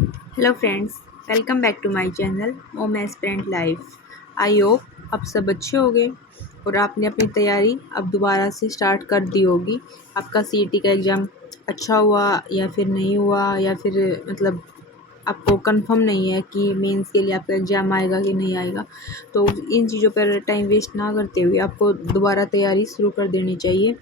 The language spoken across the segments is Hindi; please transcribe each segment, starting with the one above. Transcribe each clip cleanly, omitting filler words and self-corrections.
Hello friends, welcome back to my channel mom aspirant life. I hope आप सब अच्छे होंगे और आपने अपनी तैयारी अब दोबारा से स्टार्ट कर दी होगी। आपका सीईटी का एग्ज़ाम अच्छा हुआ या फिर नहीं हुआ, या फिर मतलब आपको कंफर्म नहीं है कि मेंस के लिए आपका एग्ज़ाम आएगा कि नहीं आएगा। तो इन चीज़ों पर टाइम वेस्ट ना करते हुए आपको दोबारा तैयारी शुरू कर देनी चाहिए।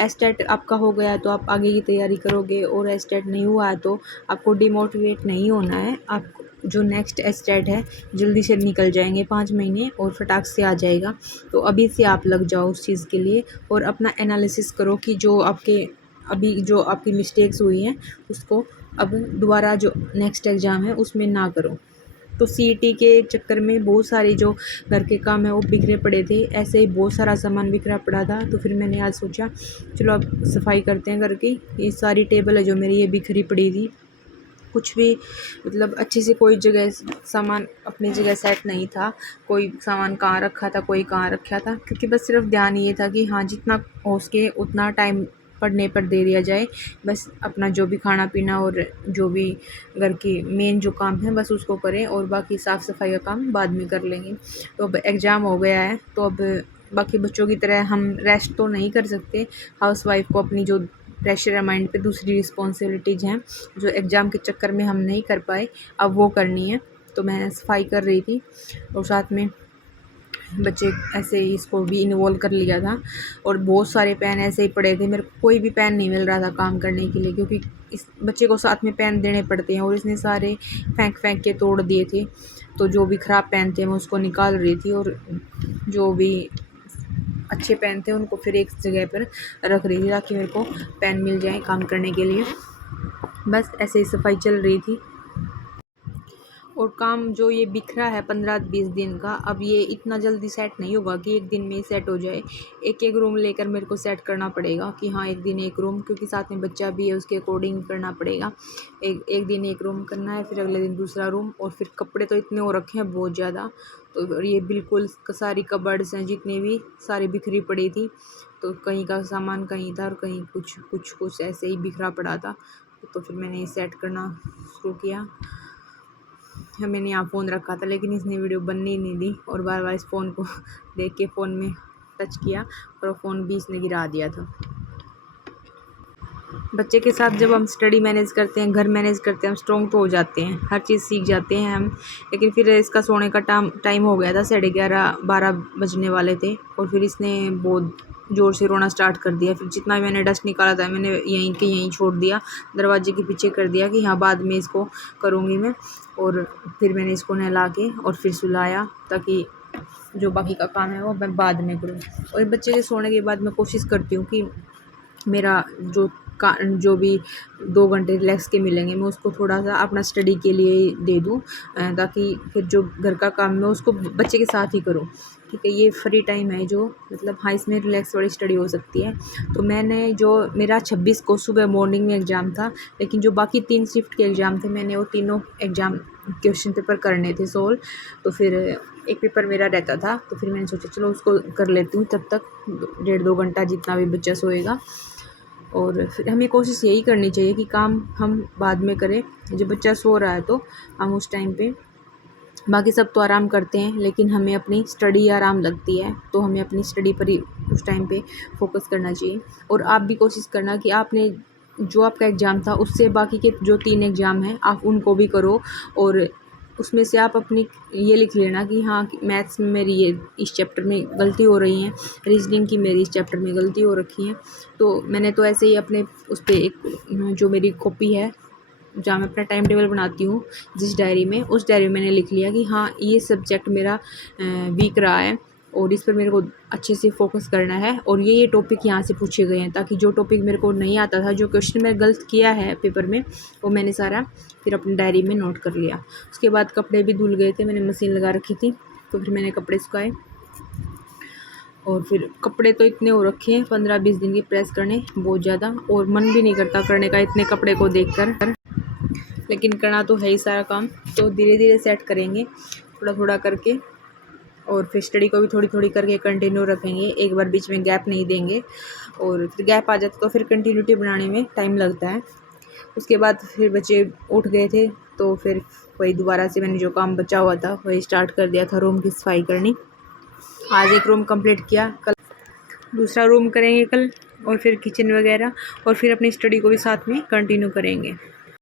एस्टेट आपका हो गया तो आप आगे की तैयारी करोगे, और एस्टेट नहीं हुआ है तो आपको डिमोटिवेट नहीं होना है। आप जो नेक्स्ट एस्टेट है जल्दी से निकल जाएंगे, 5 महीने और फटाक से आ जाएगा। तो अभी से आप लग जाओ उस चीज़ के लिए और अपना एनालिसिस करो कि जो आपकी मिस्टेक्स हुई हैं उसको अब दोबारा जो नेक्स्ट एग्ज़ाम है उसमें ना करो। तो सीईटी के चक्कर में बहुत सारे जो घर के काम है वो बिखरे पड़े थे, ऐसे ही बहुत सारा सामान बिखरा पड़ा था। तो फिर मैंने आज सोचा चलो अब सफाई करते हैं घर की। ये सारी टेबल है जो मेरी ये बिखरी पड़ी थी, कुछ भी मतलब अच्छे से कोई जगह सामान अपनी जगह सेट नहीं था। कोई सामान कहाँ रखा था, कोई कहाँ रखा था, क्योंकि बस सिर्फ ध्यान ये था कि हाँ जितना हो सके उतना टाइम पढ़ने पर दे दिया जाए। बस अपना जो भी खाना पीना और जो भी घर की मेन जो काम है बस उसको करें, और बाकी साफ़ सफाई का काम बाद में कर लेंगे। तो अब एग्ज़ाम हो गया है तो अब बाकी बच्चों की तरह हम रेस्ट तो नहीं कर सकते। हाउसवाइफ को अपनी जो प्रेशर है माइंड पे, दूसरी रिस्पॉन्सिबिलिटीज़ हैं जो एग्ज़ाम के चक्कर में हम नहीं कर पाए, अब वो करनी है। तो मैं सफाई कर रही थी और साथ में बच्चे ऐसे ही इसको भी इन्वॉल्व कर लिया था। और बहुत सारे पेन ऐसे ही पड़े थे, मेरे को कोई भी पेन नहीं मिल रहा था काम करने के लिए, क्योंकि इस बच्चे को साथ में पेन देने पड़ते हैं और इसने सारे फेंक फेंक के तोड़ दिए थे। तो जो भी ख़राब पेन थे मैं उसको निकाल रही थी, और जो भी अच्छे पेन थे उनको फिर एक जगह पर रख रही थी ताकि मेरे को पेन मिल जाए काम करने के लिए। बस ऐसे ही सफाई चल रही थी। और काम जो ये बिखरा है 15-20 दिन का, अब ये इतना जल्दी सेट नहीं होगा कि एक दिन में ही सेट हो जाए। एक एक रूम लेकर मेरे को सेट करना पड़ेगा कि हाँ एक दिन एक रूम, क्योंकि साथ में बच्चा भी है उसके अकॉर्डिंग करना पड़ेगा। एक एक दिन एक रूम करना है, फिर अगले दिन दूसरा रूम। और फिर कपड़े तो इतने हो रखे हैं बहुत ज़्यादा, तो ये बिल्कुल सारी कबर्ड्स हैं जितनी भी सारी बिखरी पड़ी थी। तो कहीं का सामान कहीं था और कहीं कुछ ऐसे ही बिखरा पड़ा था। तो फिर मैंने सेट करना शुरू किया। मैंने यहाँ फ़ोन रखा था लेकिन इसने वीडियो बनने ही नहीं दी, और बार बार इस फ़ोन को देख के फ़ोन में टच किया और फ़ोन भी इसने गिरा दिया था। बच्चे के साथ जब हम स्टडी मैनेज करते हैं, घर मैनेज करते हैं, हम स्ट्रॉन्ग तो हो जाते हैं, हर चीज़ सीख जाते हैं हम। लेकिन फिर इसका सोने का टाइम हो गया था, 11:30-12 बजने वाले थे, और फिर इसने बहुत ज़ोर से रोना स्टार्ट कर दिया। फिर जितना भी मैंने डस्ट निकाला था मैंने यहीं के यहीं छोड़ दिया, दरवाजे के पीछे कर दिया कि हाँ बाद में इसको करूँगी मैं। और फिर मैंने इसको नहला के और फिर सुलाया, ताकि जो बाकी का काम है वो मैं बाद में करूँ। और बच्चे के सोने के बाद मैं कोशिश करती हूँ कि मेरा जो भी 2 घंटे रिलैक्स के मिलेंगे मैं उसको थोड़ा सा अपना स्टडी के लिए दे दूँ, ताकि फिर जो घर का काम मैं उसको बच्चे के साथ ही करूँ। ठीक है, ये फ्री टाइम है जो मतलब हाँ इसमें रिलैक्स वाली स्टडी हो सकती है। तो मैंने जो मेरा 26 को सुबह मॉर्निंग में एग्ज़ाम था, लेकिन जो बाकी 3 शिफ्ट के एग्ज़ाम थे मैंने वो तीनों एग्ज़ाम क्वेश्चन पेपर करने थे सोल्व। तो फिर एक पेपर मेरा रहता था, तो फिर मैंने सोचा चलो उसको कर लेती हूँ, तब तक 1.5-2 घंटा जितना भी बच्चा सोएगा। और फिर हमें कोशिश यही करनी चाहिए कि काम हम बाद में करें, जब बच्चा सो रहा है तो हम उस टाइम पे, बाकी सब तो आराम करते हैं लेकिन हमें अपनी स्टडी आराम लगती है, तो हमें अपनी स्टडी पर ही उस टाइम पे फोकस करना चाहिए। और आप भी कोशिश करना कि आपने जो आपका एग्ज़ाम था उससे बाकी के जो 3 एग्ज़ाम हैं आप उनको भी करो, और उसमें से आप अपनी ये लिख लेना कि हाँ मैथ्स में मेरी ये इस चैप्टर में गलती हो रही है, रीजनिंग की मेरी इस चैप्टर में गलती हो रखी है। तो मैंने तो ऐसे ही अपने उस पर एक जो मेरी कॉपी है जहाँ मैं अपना टाइम टेबल बनाती हूँ, जिस डायरी में, उस डायरी में मैंने लिख लिया कि हाँ ये सब्जेक्ट मेरा वीक रहा है और इस पर मेरे को अच्छे से फोकस करना है, और ये टॉपिक यहाँ से पूछे गए हैं, ताकि जो टॉपिक मेरे को नहीं आता था, जो क्वेश्चन मैंने गलत किया है पेपर में, वो मैंने सारा फिर अपनी डायरी में नोट कर लिया। उसके बाद कपड़े भी धुल गए थे, मैंने मशीन लगा रखी थी, तो फिर मैंने कपड़े सुखाए। और फिर कपड़े तो इतने हो रखे हैं 15-20 दिन के प्रेस करने, बहुत ज़्यादा, और मन भी नहीं करता करने का इतने कपड़े को देख कर, लेकिन करना तो है ही सारा काम। तो धीरे धीरे सेट करेंगे थोड़ा थोड़ा करके, और फिर स्टडी को भी थोड़ी थोड़ी करके कंटिन्यू रखेंगे, एक बार बीच में गैप नहीं देंगे। और फिर गैप आ जाता तो फिर कंटिन्यूटी बनाने में टाइम लगता है। उसके बाद फिर बच्चे उठ गए थे, तो फिर वही दोबारा से मैंने जो काम बचा हुआ था वही स्टार्ट कर दिया था, रूम की सफाई करनी। आज एक रूम कंप्लीट किया, कल दूसरा रूम करेंगे कल, और फिर किचन वगैरह, और फिर अपनी स्टडी को भी साथ में कंटिन्यू करेंगे।